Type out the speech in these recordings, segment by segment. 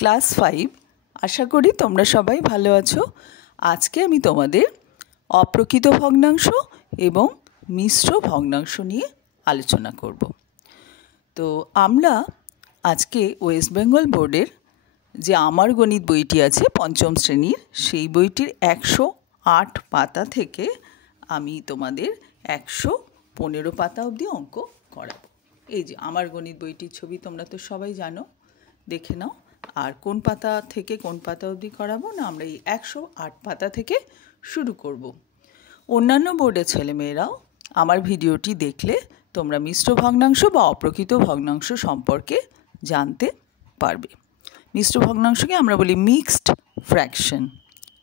Class 5 আশা করি তোমরা সবাই ভালো আছো। আজকে আমি তোমাদের অপ্রকৃত ভগ্নাংশ এবং মিশ্র ভগ্নাংশ নিয়ে আলোচনা করব। তো আমরা আজকে ওয়েস্ট বেঙ্গল বোর্ডের যে আমার গণিত বইটি আছে পঞ্চম শ্রেণীর, সেই বইটির 108 পাতা থেকে আমি তোমাদের 115 পাতা অবধি অঙ্ক করাবো। এই যে আমার গণিত বইটির ছবি তোমরা তো সবাই জানো, দেখে নাও। আর কোন পাতা থেকে কোন পাতা অবধি করাবো না, আমরা এই 108 পাতা থেকে শুরু করব। অন্যান্য বোর্ডের ছেলেমেয়েরাও আমার ভিডিওটি দেখলে তোমরা মিশ্র ভগ্নাংশ বা অপ্রকৃত ভগ্নাংশ সম্পর্কে জানতে পারবে। মিশ্র ভগ্নাংশকে আমরা বলি মিক্সড ফ্র্যাকশন,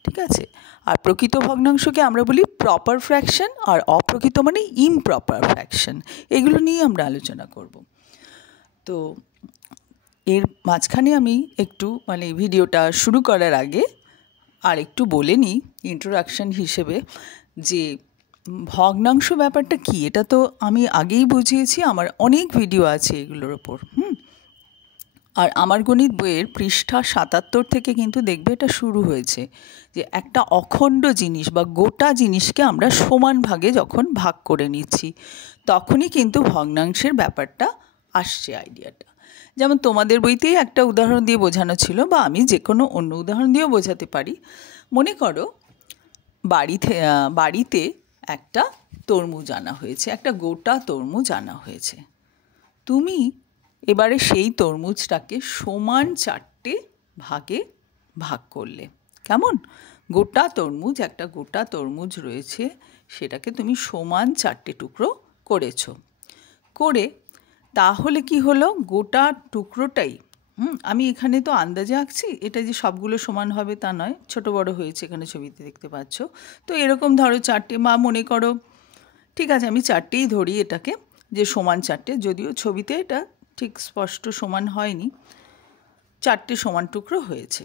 ঠিক আছে। আর প্রকৃত ভগ্নাংশকে আমরা বলি প্রপার ফ্র্যাকশন, আর অপ্রকৃত মানে ইমপ্রপার ফ্র্যাকশন। এগুলো নিয়ে আমরা আলোচনা করব। তো এর মাঝখানে আমি একটু ভিডিওটা শুরু করার আগে আর একটু বলে নিই ইন্ট্রোডাকশন হিসেবে যে ভগ্নাংশ ব্যাপারটা কী। এটা তো আমি আগেই বুঝিয়েছি, আমার অনেক ভিডিও আছে এগুলোর ওপর। আর আমার গণিত বইয়ের পৃষ্ঠা 77 থেকে কিন্তু দেখবে এটা শুরু হয়েছে যে একটা অখণ্ড জিনিস বা গোটা জিনিসকে আমরা সমান ভাগে যখন ভাগ করে নিচ্ছি তখনই কিন্তু ভগ্নাংশের ব্যাপারটা আসছে, আইডিয়াটা। যেমন তোমাদের বইতেই একটা উদাহরণ দিয়ে বোঝানো ছিল, বা আমি যে কোনো অন্য উদাহরণ দিয়েও বোঝাতে পারি। মনে করো বাড়িতে একটা তরমুজ আনা হয়েছে, একটা গোটা তরমুজ আনা হয়েছে। তুমি এবারে সেই তরমুজটাকে সমান 4টে ভাগে ভাগ করলে। কেমন? গোটা তরমুজ, একটা গোটা তরমুজ রয়েছে, সেটাকে তুমি সমান 4টে টুকরো করেছো। করে তাহলে কি হলো, গোটা টুকরোটাই আমি এখানে তো আন্দাজে আঁকছি, এটা যে সবগুলো সমান হবে তা নয়, ছোট বড় হয়েছে এখানে ছবিতে দেখতে পাচ্ছ। তো এরকম ধরো 4টে, মা মনে করো, ঠিক আছে আমি 4টেই ধরি এটাকে, যে সমান 4টে, যদিও ছবিতে এটা ঠিক স্পষ্ট সমান হয়নি, 4টে সমান টুকরো হয়েছে।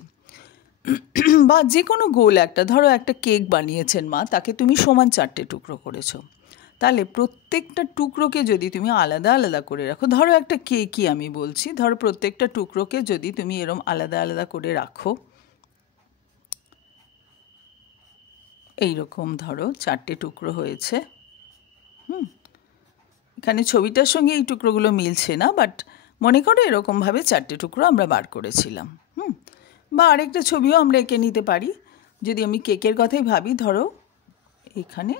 বা যে কোনো গোল একটা, ধরো একটা কেক বানিয়েছেন মা, তাকে তুমি সমান 4টে টুকরো করেছো। তাহলে প্রত্যেকটা টুকরোকে যদি তুমি আলাদা আলাদা করে রাখো, ধরো একটা কেকই আমি বলছি, ধরো প্রত্যেকটা টুকরোকে যদি তুমি এরম আলাদা আলাদা করে রাখো, এইরকম ধরো 4টে টুকরো হয়েছে। এখানে ছবিটার সঙ্গে এই টুকরোগুলো মিলছে না, বাট মনে করো এরকমভাবে 4টে টুকরো আমরা বার করেছিলাম। বা আরেকটা ছবিও আমরা এঁকে নিতে পারি। যদি আমি কেকের কথাই ভাবি, ধরো এখানে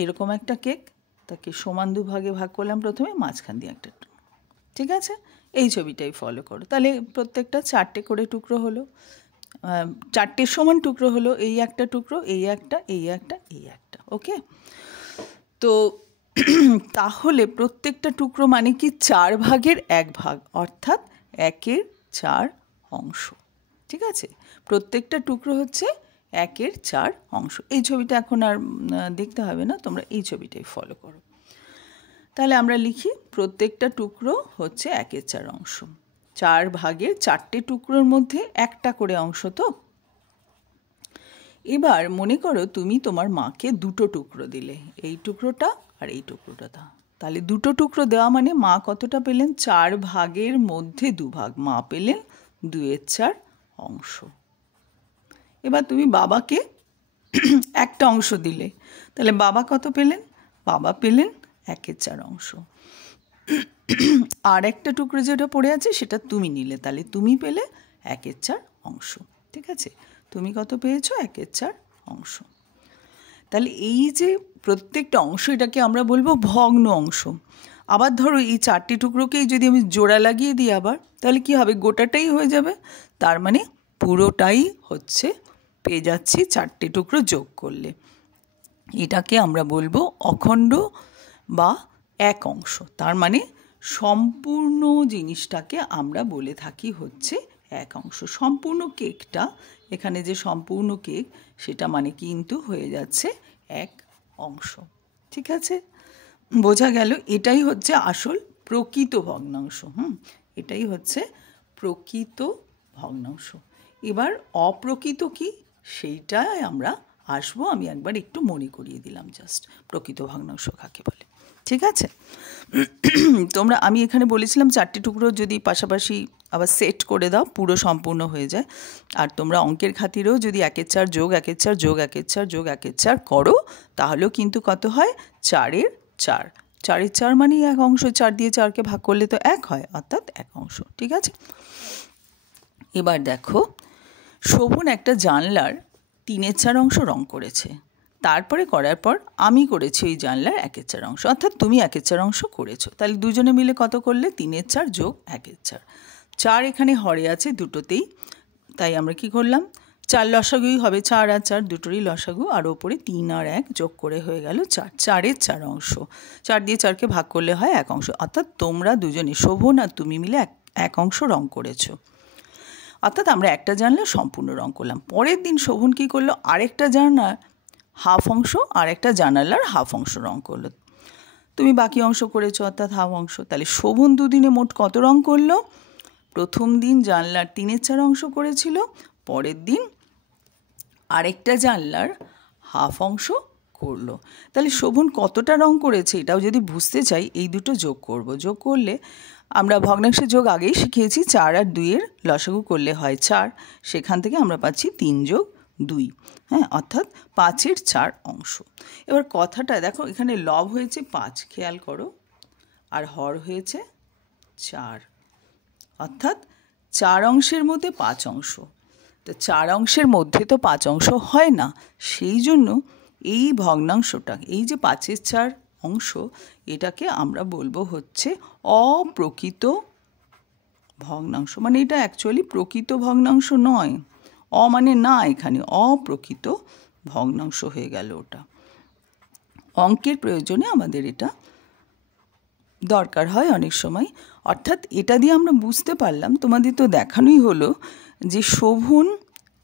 এরকম একটা কেক, তাকে সমান 2 ভাগে ভাগ করলাম প্রথমে, মাঝখান দিয়ে একটা, ঠিক আছে। এই ছবিটাই ফলো করো, তাহলে প্রত্যেকটা 4টে করে টুকরো হলো, 4টে সমান টুকরো হলো। এই একটা টুকরো, এই একটা, এই একটা, এই একটা, ওকে। তো তাহলে প্রত্যেকটা টুকরো মানে কি 4 ভাগের 1 ভাগ, অর্থাৎ 1/4 অংশ, ঠিক আছে। প্রত্যেকটা টুকরো হচ্ছে 1/4 অংশ। এই ছবিটা এখন আর দেখতে হবে না, তোমরা এই ছবিটাই ফলো করো। তাহলে আমরা লিখি প্রত্যেকটা টুকরো হচ্ছে 1/4 অংশ। 4 ভাগের 4টে টুকরোর মধ্যে একটা করে অংশ। তো এবার মনে করো তুমি তোমার মাকে 2টো টুকরো দিলে, এই টুকরোটা আর এই টুকরোটা। তাহলে 2টো টুকরো দেওয়া মানে মা কতটা পেলেন? 4 ভাগের মধ্যে 2 ভাগ, মা পেলেন 2/4 অংশ। এবার তুমি বাবাকে একটা অংশ দিলে, তাহলে বাবা কত পেলেন? বাবা পেলেন 1/4 অংশ। আর একটা টুকরো যেটা পড়ে আছে সেটা তুমি নিলে, তাহলে তুমি পেলে 1/4 অংশ, ঠিক আছে। তুমি কত পেয়েছো? 1/4 অংশ। তাহলে এই যে প্রত্যেকটা অংশ, এটাকে আমরা বলবো ভগ্ন অংশ। আবার ধরো এই 4টে টুকরোকেই যদি আমি জোড়া লাগিয়ে দিই আবার, তাহলে কি হবে? গোটাটাই হয়ে যাবে। তার মানে পুরোটাই হচ্ছে পেয়ে যাচ্ছি 4টে টুকরো যোগ করলে। এটাকে আমরা বলবো অখণ্ড বা এক অংশ। তার মানে সম্পূর্ণ জিনিসটাকে আমরা বলে থাকি হচ্ছে এক অংশ। সম্পূর্ণ কেকটা, এখানে যে সম্পূর্ণ কেক, সেটা মানে কিন্তু হয়ে যাচ্ছে এক অংশ, ঠিক আছে। বোঝা গেল? এটাই হচ্ছে আসল প্রকৃত ভগ্নাংশ। এটাই হচ্ছে প্রকৃত ভগ্নাংশ। এবার অপ্রকৃত কি, সেইটাই আমরা আসবো। আমি একবার একটু মনে করিয়ে দিলাম জাস্ট, প্রকৃত ভগ্নাংশ কাকে বলে, ঠিক আছে। আমি এখানে বলেছিলাম 4টে টুকরো যদি পাশাপাশি আবার সেট করে দাও, পুরো সম্পূর্ণ হয়ে যায়। আর তোমরা অঙ্কের খাতিরেও যদি 1-এর 4 যোগ 1-এর 4 যোগ 1-এর 4 যোগ 1-এর 4 করো, তাহলেও কিন্তু কত হয়? 4-এর 4। 4-এর 4 মানেই 1 অংশ, 4 দিয়ে 4কে ভাগ করলে তো 1 হয়, অর্থাৎ 1 অংশ। ঠিক আছে, এবার দেখো, শোভন একটা জানলার 3-এর 4 অংশ রং করেছে। তারপরে করার পর আমি করেছি ওই জানলার 1-এর 4 অংশ, অর্থাৎ তুমি 1-এর 4 অংশ করেছো। তাহলে দুজনে মিলে কত করলে? 3-এর 4 যোগ 1-এর 4। 4 এখানে হরে আছে দুটোতেই, তাই আমরা কি করলাম? 4 লসাগুই হবে, 4 আর 4 দুটোরই লসাগু, আর ওপরে 3 আর 1 যোগ করে হয়ে গেল 4। 4-এর 4 অংশ, 4 দিয়ে 4কে ভাগ করলে হয় 1 অংশ, অর্থাৎ তোমরা দুজনে, শোভন আর তুমি মিলে 1 অংশ রং করেছো। অর্থাৎ আমরা একটা জানলার সম্পূর্ণ রং করলাম। পরের দিন শোভন কী করলো? আরেকটা জানলার হাফ অংশ আর একটা জানালার হাফ অংশ রং করলো। তুমি বাকি অংশ করেছো, অর্থাৎ হাফ অংশ। তাহলে শোভন দুদিনে মোট কত রং করলো? প্রথম দিন জানলার 3-এর 4 অংশ করেছিল, পরের দিন আরেকটা জানলার হাফ অংশ করলো। তাহলে শোভন কতটা রং করেছে এটাও যদি বুঝতে চাই, এই দুটো যোগ করব। যোগ করলে আমরা ভগ্নাংশের যোগ আগেই শিখিয়েছি, 4 আর 2-এর লসাগু করলে হয় 4, সেখান থেকে আমরা পাচ্ছি 3 যোগ 2, হ্যাঁ, অর্থাৎ 5-এর 4 অংশ। এবার কথাটা দেখো, এখানে লব হয়েছে 5, খেয়াল করো, আর হর হয়েছে 4, অর্থাৎ 4 অংশের মধ্যে 5 অংশ। তো 4 অংশের মধ্যে তো 5 অংশ হয় না, সেই জন্য এই ভগ্নাংশটা, এই যে 5-এর 4 অংশ, এটাকে আমরা বলবো হচ্ছে অপ্রকৃত ভগ্নাংশ। মানে এটা অ্যাকচুয়ালি প্রকৃত ভগ্নাংশ নয়, মানে না, এখানে অপ্রকৃত ভগ্নাংশ হয়ে গেল ওটা। অঙ্কের প্রয়োজনে আমাদের এটা দরকার হয় অনেক সময়। অর্থাৎ এটা দিয়ে আমরা বুঝতে পারলাম, তোমাদের তো দেখানোই হলো যে শোভন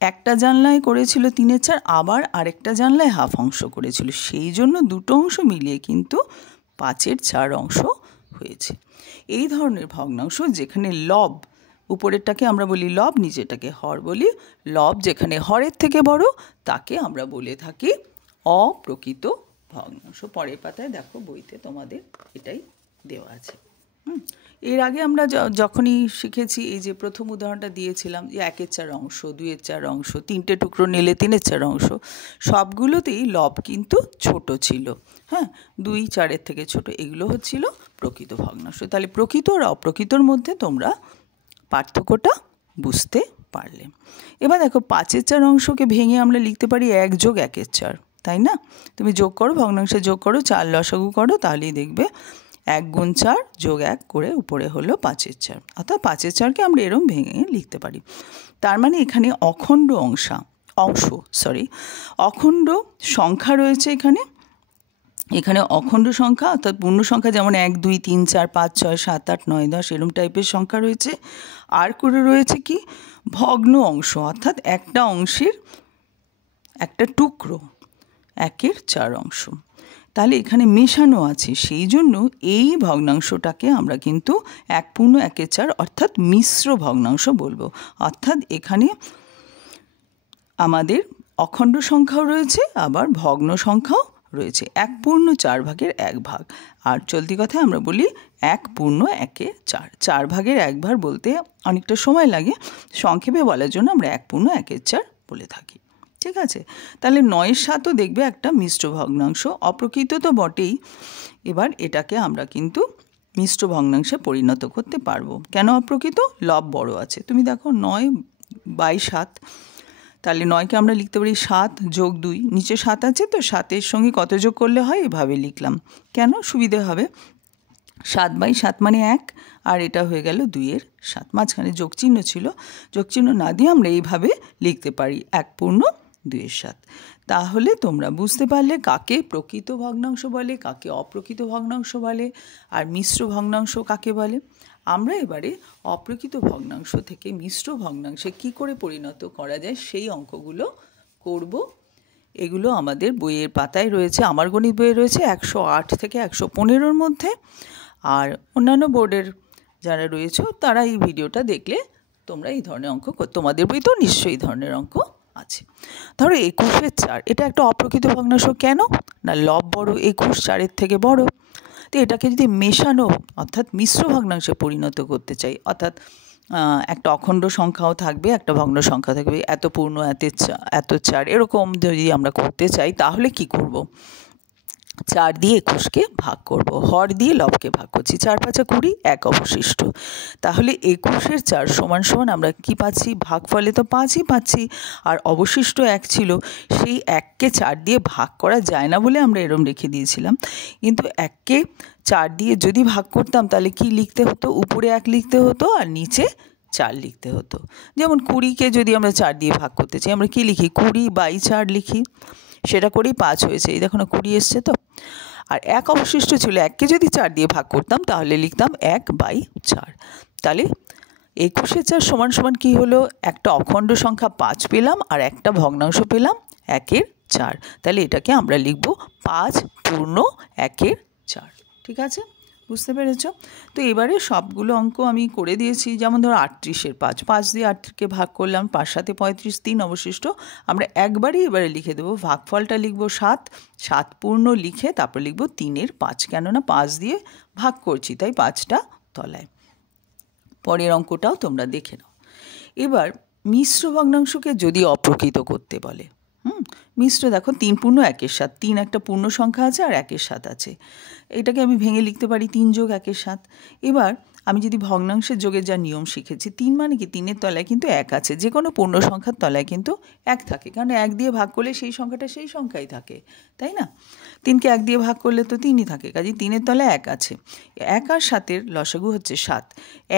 একটা জানলায় করেছিল 3-এর 4, আবার আরেকটা জানলায় হাফ অংশ করেছিল, সেই জন্য দুটো অংশ মিলিয়ে কিন্তু 5-এর 4 অংশ হয়েছে। এই ধরনের ভগ্নাংশ যেখানে লব, উপরেরটাকে আমরা বলি লব, নিচেটাকে হর বলি। লব যেখানে হরের থেকে বড়, তাকে আমরা বলে থাকি অপ্রকৃত ভগ্নাংশ। পরের পাতায় দেখো, বইতে তোমাদের এটাই দেওয়া আছে। এর আগে আমরা যখনই শিখেছি, এই যে প্রথম উদাহরণটা দিয়েছিলাম, যে 1-এর 4 অংশ, 2-এর 4 অংশ, 3টে টুকরো নিলে 3-এর 4 অংশ, সবগুলোতেই লব কিন্তু ছোট ছিল, হ্যাঁ, 2, 4-এর থেকে ছোট। এগুলো হচ্ছিল প্রকৃত ভগ্নাংশ। তাহলে প্রকৃত আর অপ্রকৃতর মধ্যে তোমরা পার্থক্যটা বুঝতে পারলে। এবার দেখো, 5-এর 4 অংশকে ভেঙে আমরা লিখতে পারি 1 যোগ 1-এর 4, তাই না? তুমি যোগ করো, ভগ্নাংশে যোগ করো, 4 লসাগু করো, তাহলেই দেখবে 1 গুণ 4 যোগ 1 করে উপরে হলো 5-এর 4, অর্থাৎ 5-এর 4কে আমরা এরম ভেঙে লিখতে পারি। তার মানে এখানে অখণ্ড সংখ্যা রয়েছে। এখানে অখণ্ড সংখ্যা, অর্থাৎ পূর্ণ সংখ্যা, যেমন 1, 2, 3, 4, 5, 6, 7, 8, 9, 10 এরম টাইপের সংখ্যা রয়েছে। আর করে রয়েছে কি? ভগ্ন অংশ, অর্থাৎ একটা অংশের একটা টুকরো, 1-এর 4 অংশ। তাহলে এখানে মেশানো আছে, সেই জন্য এই ভগ্নাংশটাকে আমরা কিন্তু 1/1-এর 4 অর্থাৎ মিশ্র ভগ্নাংশ বলবো। অর্থাৎ এখানে আমাদের অখণ্ড সংখ্যাও রয়েছে, আবার ভগ্ন সংখ্যাও রয়েছে। 1/4 ভাগ, আর চলতি কথায় আমরা বলি 1/1-এর 4। 4 ভাগের 1 ভাগ বলতে অনেকটা সময় লাগে, সংক্ষেপে বলার জন্য আমরা 1/1-এর 4 বলে থাকি। ঠিক আছে, তাহলে 9-এর 7ও দেখবে একটা মিশ্র ভগ্নাংশ, অপ্রকৃত তো বটেই। এবার এটাকে আমরা কিন্তু মিশ্র ভগ্নাংশে পরিণত করতে পারবো। কেন অপ্রকৃত? লব বড় আছে। তুমি দেখো 9/7, তাহলে 9কে আমরা লিখতে পারি 7 যোগ 2, নিচে 7 আছে তো 7-এর সঙ্গে কত যোগ করলে হয়, এভাবে লিখলাম। কেন? সুবিধে হবে। 7/7 মানে 1, আর এটা হয়ে গেল 2-এর 7, মাঝখানে যোগ চিহ্ন ছিল, যোগ চিহ্ন না দিয়ে আমরা এইভাবে লিখতে পারি 1/2-এর 7। তাহলে তোমরা বুঝতে পারলে কাকে প্রকৃত ভগ্নাংশ বলে, কাকে অপ্রকৃত ভগ্নাংশ বলে, আর মিশ্র ভগ্নাংশ কাকে বলে। আমরা এবারে অপ্রকৃত ভগ্নাংশ থেকে মিশ্র ভগ্নাংশে কি করে পরিণত করা যায় সেই অঙ্কগুলো করব। এগুলো আমাদের বইয়ের পাতায় রয়েছে, আমার গণিত বইয়ে রয়েছে 108 থেকে 115-র মধ্যে। আর অন্যান্য বোর্ডের যারা রয়েছে তারা এই ভিডিওটা দেখলে তোমরা এই ধরনের অঙ্ক, তোমাদের বইতেও নিশ্চয়ই এই ধরনের অঙ্ক আছে। ধরো 21-এর 4, এটা একটা অপ্রকৃত ভগ্নাংশ। কেন না? লব বড়, 21 4-এর থেকে বড়। তো এটাকে যদি মেশানো অর্থাৎ মিশ্র ভগ্নাংশে পরিণত করতে চাই, অর্থাৎ একটা অখণ্ড সংখ্যাও থাকবে, একটা ভগ্ন সংখ্যা থাকবে, এত পূর্ণ, এত চার, এরকম যদি আমরা করতে চাই তাহলে কি করব? 4 দিয়ে 21কে ভাগ করব, হর দিয়ে লবকে ভাগ করছি, 4 5 20, 1 অবশিষ্ট। তাহলে 21-এর 4 সমান সমান আমরা কি পাচ্ছি? ভাগফলে তো 5ই পাচ্ছি, আর অবশিষ্ট 1 ছিল, সেই 1কে 4 দিয়ে ভাগ করা যায় না বলে আমরা এরম রেখে দিয়েছিলাম। কিন্তু 1কে 4 দিয়ে যদি ভাগ করতাম তাহলে কি লিখতে হতো? উপরে 1 লিখতে হতো আর নিচে 4 লিখতে হতো। যেমন 20কে যদি আমরা 4 দিয়ে ভাগ করতে চাই, আমরা কি লিখি? 20/4 লিখি, সেটা করেই 5 হয়েছে, এই দেখো না 20 এসছে তো। আর 1 অবশিষ্ট ছিল, 1কে যদি 4 দিয়ে ভাগ করতাম তাহলে লিখতাম 1/4। তাহলে 21-এর 4 সমান সমান কী হলো? একটা অখণ্ড সংখ্যা 5 পেলাম আর একটা ভগ্নাংশ পেলাম 1-এর 4। তাহলে এটাকে আমরা লিখব 5 পূর্ণ 1-এর 4। ঠিক আছে, বুঝতে পেরেছ? তো এবারে সবগুলো অঙ্ক আমি করে দিয়েছি। যেমন ধরো 38-এর 5, 5 দিয়ে 8কে ভাগ করলাম, 5 7 35, 3 অবশিষ্ট। আমরা একবারেই এবারে লিখে দেবো, ভাগফলটা লিখব 7, 7 পূর্ণ লিখে তারপর লিখব 3-এর 5, কেননা 5 দিয়ে ভাগ করছি তাই 5টা তলায়। পরের অঙ্কটাও তোমরা দেখে নাও। এবার মিশ্র ভগ্নাংশকে যদি অপ্রকৃত করতে বলে, মিশ্র দেখো 3 পূর্ণ 1-এর 7, 3 একটা পূর্ণ সংখ্যা আছে আর 1-এর 7 আছে, এটাকে আমি ভেঙে লিখতে পারি 3 যোগ 1-এর 7। এবার আমি যদি ভগ্নাংশের যোগের যা নিয়ম শিখেছি, 3 মানে কি 3-এর তলায় কিন্তু 1 আছে, যে কোনো পূর্ণ সংখ্যার তলায় কিন্তু 1 থাকে, কারণ 1 দিয়ে ভাগ করলে সেই সংখ্যাটা সেই সংখ্যাই থাকে, তাই না? 3কে 1 দিয়ে ভাগ করলে তো 3ই থাকে, কাজেই 3-এর তলায় 1 আছে। 1 আর 7-এর লসাগু হচ্ছে 7।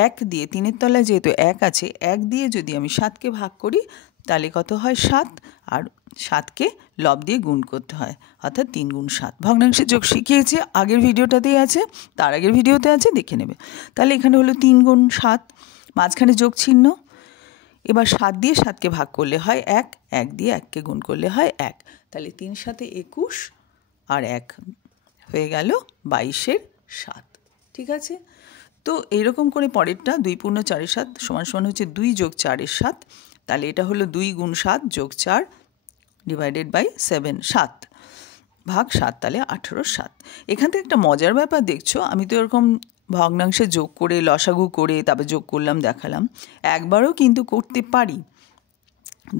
1 দিয়ে 3-এর তলায় যেহেতু 1 আছে, 1 দিয়ে যদি আমি 7কে ভাগ করি তাহলে কত হয়? 7, আর 7কে লব দিয়ে গুণ করতে হয়, অর্থাৎ 3 গুণ 7। ভগ্নাংশের যোগ শিখিয়েছি, আগের ভিডিওটাতেই আছে, তার আগের ভিডিওতে আছে, দেখে নেবে। তাহলে এখানে হলো 3 গুণ 7, মাঝখানে যোগ চিহ্ন। এবার 7 দিয়ে 7কে ভাগ করলে হয় 1, 1 দিয়ে 1কে গুণ করলে হয় 1, তাহলে 3 7 21 আর 1 হয়ে গেল 22-এর 7। ঠিক আছে, তো এইরকম করে পরেরটা 2 পূর্ণ 4-এর 7 সমান সমান হচ্ছে 2 যোগ 4-এর 7, তাহলে এটা হলো 2 গুণ 7 যোগ 4 ডিভাইডেড বাই 7, 7 ভাগ 7, তাহলে 18-র 7। এখান থেকে একটা মজার ব্যাপার দেখছো, আমি তো এরকম ভগ্নাংশে যোগ করে লসাগু করে তারপর যোগ করলাম, দেখালাম, একবারও কিন্তু করতে পারি।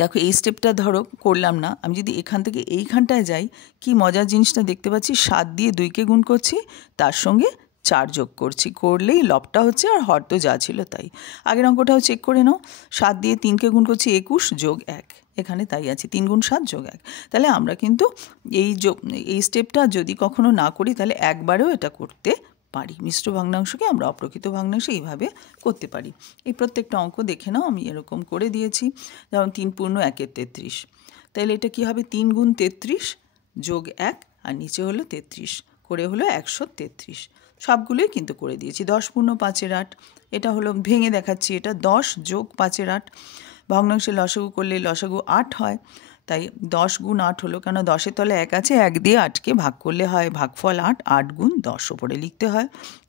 দেখো এই স্টেপটা ধরো করলাম না, আমি যদি এখান থেকে এইখানটায় যাই, কি মজার জিনিসটা দেখতে পাচ্ছি, 7 দিয়ে 2কে গুণ করছি, তার সঙ্গে 4 যোগ করছি, করলেই লবটা হচ্ছে, আর হর তো যা ছিল তাই। আগের অঙ্কটাও চেক করে নাও, 7 দিয়ে 3কে গুণ করছি 21 যোগ 1, এখানে তাই আছে 3 গুণ 7 যোগ 1। তাহলে আমরা কিন্তু এই স্টেপটা যদি কখনো না করি তাহলে একবারেও এটা করতে পারি। মিশ্র ভগ্নাংশকে আমরা অপ্রকৃত ভগ্নাংশে এইভাবে করতে পারি। এই প্রত্যেকটা অঙ্ক দেখে নাও, আমি এরকম করে দিয়েছি। যেমন 3 পূর্ণ 1-এর 33, তাহলে এটা কি হবে? 3 গুণ 33 যোগ 1, আর নিচে হলো 33, করে হলো 133। সবগুলোই কিন্তু করে দিয়েছি। 10 পূর্ণ 5-এর 8, এটা হলো ভেঙে দেখাচ্ছি, এটা 10 যোগ 5-এর 8, ভগ্নাংশের লসাগু করলে লসাগু 8 হয়, তাই 10 গুণ 8 হলো, কেন 10-এর তলে 1 আছে, 1 দিয়ে 8কে ভাগ করলে হয় ভাগফল 8, 8 গুণ 10 ওপরে লিখতে হয়,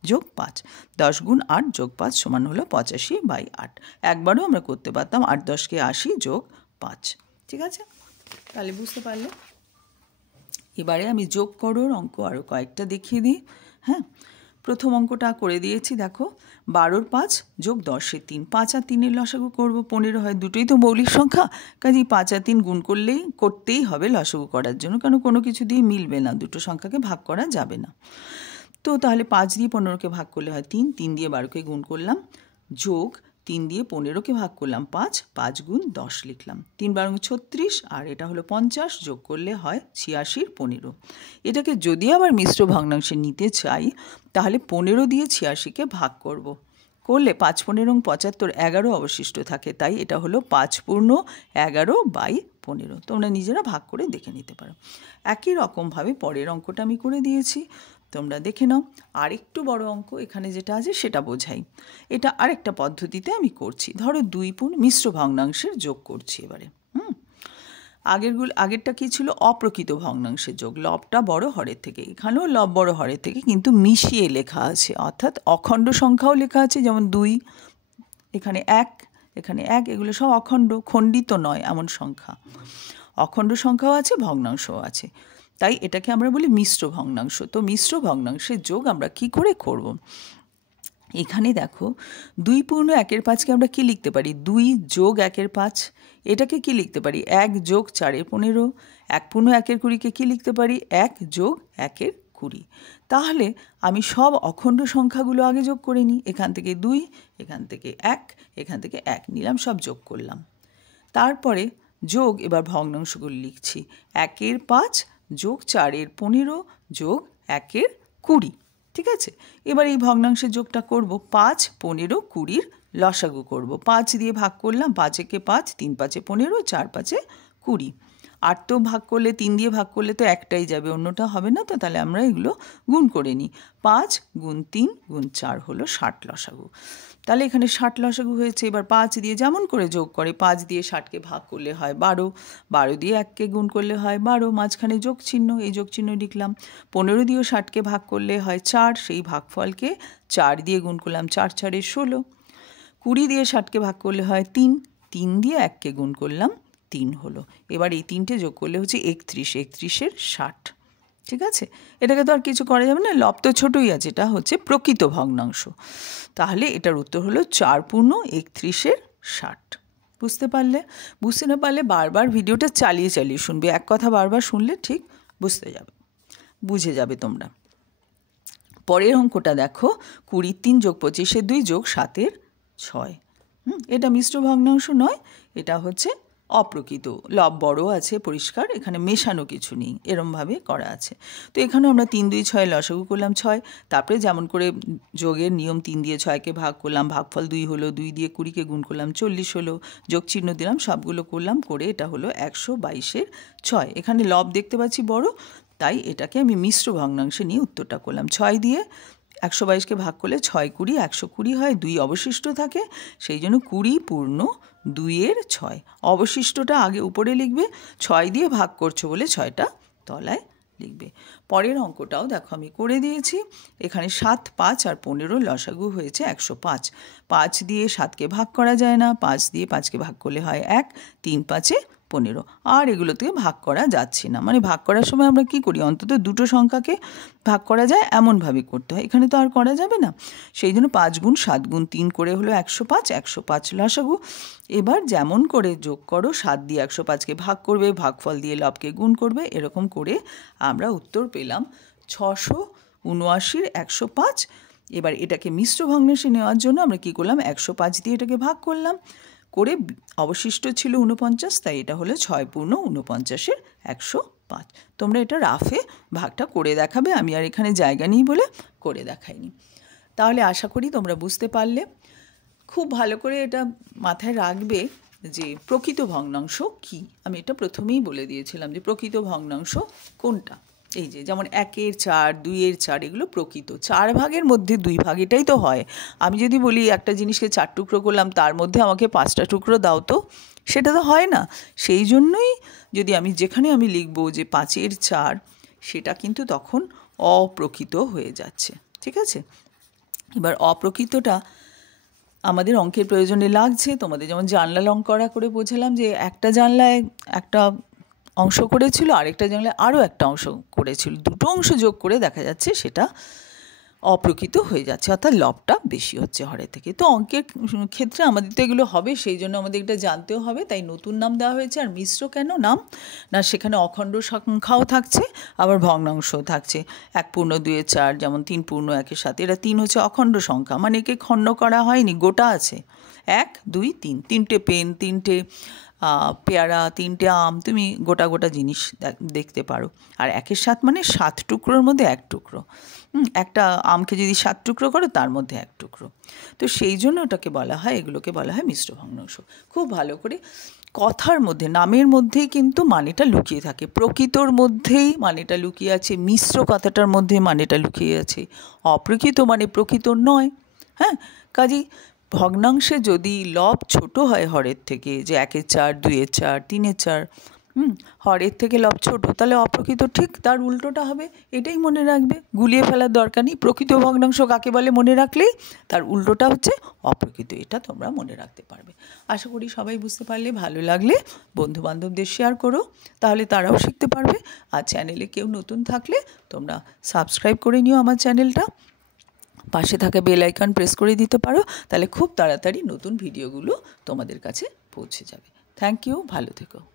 যোগ 5, 10 গুণ 8 যোগ 5 সমান হলো 85/8। একবারও আমরা করতে পারতাম 8 10কে 80 যোগ 5। ঠিক আছে, তাহলে বুঝতে পারলে। এবারে আমি যোগ করোর অঙ্ক আরও কয়েকটা দেখিয়ে দিই। হ্যাঁ, প্রথম অঙ্কটা করে দিয়েছি, দেখো 12-র 5 যোগ 10-এর 3, 5 আর 3-এর লসাগু করবো, 15 হয়, দুটোই তো মৌলিক সংখ্যা, কাজেই 5 আর 3 গুণ করতেই হবে লসাগু করার জন্য, কারণ কোনো কিছু দিয়ে মিলবে না, দুটো সংখ্যাকে ভাগ করা যাবে না। তো তাহলে 5 দিয়ে 15কে ভাগ করলে হয় 3, 3 দিয়ে 12কে গুণ করলাম, যোগ 3 দিয়ে 15কে ভাগ করলাম 5, 5 গুণ 10 লিখলাম, 3 12 36, আর এটা হলো 50, যোগ করলে হয় 86-র 15। এটাকে যদি আবার মিশ্র ভগ্নাংশে নিতে চাই তাহলে 15 দিয়ে 86কে ভাগ করলে 5 15 75, 11 অবশিষ্ট থাকে, তাই এটা হলো 5 পূর্ণ 11/15। তোমরা নিজেরা ভাগ করে দেখে নিতে পারো। একই রকমভাবে পরের অঙ্কটা আমি করে দিয়েছি, তোমরা দেখে নাও। আরেকটু বড় অঙ্ক এখানে যেটা আছে সেটা বোঝাই, এটা আরেকটা পদ্ধতিতে আমি করছি। ধরো 2 পূর্ণ মিশ্র ভগ্নাংশের যোগ করছি এবারে। আগেরটা কি ছিল? অপ্রকৃত ভগ্নাংশের যোগ, লবটা বড় হরের থেকে, এখানেও লব বড় হরের থেকে, কিন্তু মিশিয়ে লেখা আছে, অর্থাৎ অখণ্ড সংখ্যাও লেখা আছে, যেমন 2, এখানে 1, এখানে 1, এগুলো সব অখণ্ড, খণ্ডিত নয় এমন সংখ্যা। অখণ্ড সংখ্যাও আছে, ভগ্নাংশও আছে, তাই এটাকে আমরা বলি মিশ্র ভগ্নাংশ। তো মিশ্র ভগ্নাংশের যোগ আমরা কি করে করব? এখানে দেখো 2 পূর্ণ 1-এর 5কে আমরা কি লিখতে পারি? 2 যোগ 1-এর 5। এটাকে কি লিখতে পারি? 1 যোগ 4-এর 15। 1 পূর্ণ 1-এর 20কে কি লিখতে পারি? 1 যোগ 1-এর 20। তাহলে আমি সব অখণ্ড সংখ্যাগুলো আগে যোগ করে নিই। এখান থেকে 2, এখান থেকে 1, এখান থেকে 1 নিলাম, সব যোগ করলাম। তারপরে যোগ, এবার ভগ্নাংশগুলো লিখছি। 1-এর 5 যোগ 4-এর 15 যোগ 1-এর 20। ঠিক আছে, এবার এই ভগ্নাংশের যোগটা করব। 5, 15, 20-র লসাগু করব। 5 দিয়ে ভাগ করলাম, 5-একে 5, 3 5-এ 15, 4 5-এ 20। 8 তো ভাগ করলে, 3 দিয়ে ভাগ করলে তো একটাই যাবে, অন্যটা হবে না, তো তাহলে আমরা এগুলো গুণ করে নিই। 5 গুণ 3 গুণ 4 হলো 60 লসাগু। তাহলে এখানে 60 লসাগু হয়েছে। এবার 5 দিয়ে যেমন করে যোগ করে, 5 দিয়ে 60কে ভাগ করলে হয় 12, 12 দিয়ে 1কে গুণ করলে হয় 12, মাঝখানে যোগ চিহ্ন, এই যোগ চিহ্ন লিখলাম। 15 দিয়েও 60কে ভাগ করলে হয় 4, সেই ভাগফলকে 4 দিয়ে গুণ করলাম, 4 4-এ 16। 20 দিয়ে 60কে ভাগ করলে হয় 3, 3 দিয়ে 1কে গুণ করলাম, 3 হলো। এবার এই 3টে যোগ করলে হচ্ছে 31, 31-এর 60। ঠিক আছে, এটাকে তো আর কিছু করা যাবে না, লব তো ছোটই আছে, এটা হচ্ছে প্রকৃত ভগ্নাংশ। তাহলে এটার উত্তর হলো 4 পূর্ণ 31-এর 60। বুঝতে পারলে? বুঝতে না পারলে বারবার ভিডিওটা চালিয়ে চালিয়ে শুনবে, এক কথা বারবার শুনলে ঠিক বুঝে যাবে তোমরা। পরের অঙ্কটা দেখো, 20-র 3 যোগ 25-এর 2 যোগ 7-এর 6। এটা মিশ্র ভগ্নাংশ নয়, এটা হচ্ছে অপ্রকৃত। লব বড় আছে পরিষ্কার, এখানে মেশানো কিছু নেই, এরমভাবে করা আছে। তো এখানেও আমরা 3 2 6 লসাগু করলাম 6। তারপরে যেমন করে যোগের নিয়ম, 3 দিয়ে 6কে ভাগ করলাম, ভাগফল 2 হলো, 2 দিয়ে 20কে গুণ করলাম, 40 হলো, যোগ চিহ্ন দিলাম, সবগুলো করলাম, করে এটা হলো 122-এর 6। এখানে লব দেখতে পাচ্ছি বড়, তাই এটাকে আমি মিশ্র ভগ্নাংশে নিয়ে উত্তরটা করলাম। 6 দিয়ে 122কে ভাগ করলে 6 20 120 হয়, 2 অবশিষ্ট থাকে, সেই জন্য 20 পূর্ণ 2-এর 6। অবশিষ্টটা আগে উপরে লিখবে, 6 দিয়ে ভাগ করছো বলে 6টা তলায় লিখবে। পরের অঙ্কটাও দেখো আমি করে দিয়েছি। এখানে 7, 5 আর 15 লসাগু হয়েছে 105। 5 দিয়ে 7কে ভাগ করা যায় না, 5 দিয়ে 5কে ভাগ করলে হয় 1, 3 5-এ 15। আর এগুলো থেকে ভাগ করা যাচ্ছে না, মানে ভাগ করার সময় আমরা কি করি, অন্তত দুটো সংখ্যাকে ভাগ করা যায় এমনভাবে করতে হয়, এখানে তো আর করা যাবে না। সেই জন্য 5 গুণ 7 গুণ 3 করে হলো 105, 105 লসাগু। এবার যেমন করে যোগ করো, 7 দিয়ে 105কে ভাগ করবে, ভাগফল দিয়ে লবকে গুণ করবে, এরকম করে আমরা উত্তর পেলাম 679-র 105। এবার এটাকে মিশ্র ভগ্নাংশে নেওয়ার জন্য আমরা কি করলাম, 105 দিয়ে এটাকে ভাগ করলাম, করে অবশিষ্ট ছিল 49, তাই এটা হলো 6 পূর্ণ 49-এর 105। তোমরা এটা রাফে ভাগটা করে দেখাবে, আমি আর এখানে জায়গা নেই বলে করে দেখাইনি। তাহলে আশা করি তোমরা বুঝতে পারলে। খুব ভালো করে এটা মাথায় রাখবে যে প্রকৃত ভগ্নাংশ কি। আমি এটা প্রথমেই বলে দিয়েছিলাম যে প্রকৃত ভগ্নাংশ কোনটা। এই যে যেমন 1-এর 4, 2-এর 4, এগুলো প্রকৃত। 4 ভাগের মধ্যে 2 ভাগ, এটাই তো হয়। আমি যদি বলি একটা জিনিসকে 4 টুকরো করলাম, তার মধ্যে আমাকে 5টা টুকরো দাও, তো সেটা তো হয় না। সেই জন্যই যদি যেখানে আমি লিখব যে 5-এর 4, সেটা কিন্তু তখন অপ্রকৃত হয়ে যাচ্ছে। ঠিক আছে, এবার অপ্রকৃতটা আমাদের অঙ্কের প্রয়োজনে লাগছে। তোমাদের যেমন জানলা রং করা করে বোঝালাম যে একটা জানলায় একটা অংশ করেছিল, আরেকটা জানলায় আরও একটা অংশ করেছিল, দুটো অংশ যোগ করে দেখা যাচ্ছে সেটা অপ্রকৃত হয়ে যাচ্ছে, অর্থাৎ লবটা বেশি হচ্ছে হরের থেকে। তো অঙ্কের ক্ষেত্রে আমাদের তো এগুলো হবে, সেই জন্য আমাদের এটা জানতেও হবে, তাই নতুন নাম দেওয়া হয়েছে। আর মিশ্র কেন নাম না, সেখানে অখণ্ড সংখ্যাও থাকছে, আবার ভগ্নাংশও থাকছে। 1 পূর্ণ 2-এর 4, যেমন 3 পূর্ণ 1-এর 7, এরা 3 হচ্ছে অখণ্ড সংখ্যা, মানে একে খণ্ড করা হয়নি, গোটা আছে। 1 2 3, 3টে পেন, 3টে পেয়ারা, 3টে আম, তুমি গোটা গোটা জিনিস দেখতে পারো। আর 1-এর 7 মানে 7 টুকরোর মধ্যে 1 টুকরো। একটা আমকে যদি 7 টুকরো করো, তার মধ্যে 1 টুকরো। তো সেই জন্য ওটাকে বলা হয়, এগুলোকে বলা হয় মিশ্র ভগ্নাংশ। খুব ভালো করে কথার মধ্যে, নামের মধ্যেই কিন্তু মানেটা লুকিয়ে থাকে, প্রকৃতর মধ্যেই মানেটা লুকিয়ে আছে, মিশ্র কথাটার মধ্যে মানেটা লুকিয়ে আছে। অপ্রকৃত মানে প্রকৃত নয়। হ্যাঁ, কাজেই ভগ্নাংশে যদি লব ছোট হয় হরের থেকে, যে 1-এর 4, 2-এর 4, 3-এর 4, হরের থেকে লব ছোট, তাহলে অপ্রকৃত ঠিক তার উল্টোটা হবে। এটাই মনে রাখবে, গুলিয়ে ফেলার দরকার নেই। প্রকৃত ভগ্নাংশ কাকে বলে মনে রাখলেই তার উল্টোটা হচ্ছে অপ্রকৃত, এটা তোমরা মনে রাখতে পারবে। আশা করি সবাই বুঝতে পারলে। ভালো লাগলে বন্ধুবান্ধবদের শেয়ার করো, তাহলে তারাও শিখতে পারবে। আর চ্যানেলে কেউ নতুন থাকলে তোমরা সাবস্ক্রাইব করে নিও আমার চ্যানেলটা। পাশে থাকা বেল আইকন প্রেস করে দিতে পারো, তাহলে খুব তাড়াতাড়ি নতুন ভিডিওগুলো তোমাদের কাছে পৌঁছে যাবে। থ্যাংক ইউ, ভালো থেকো।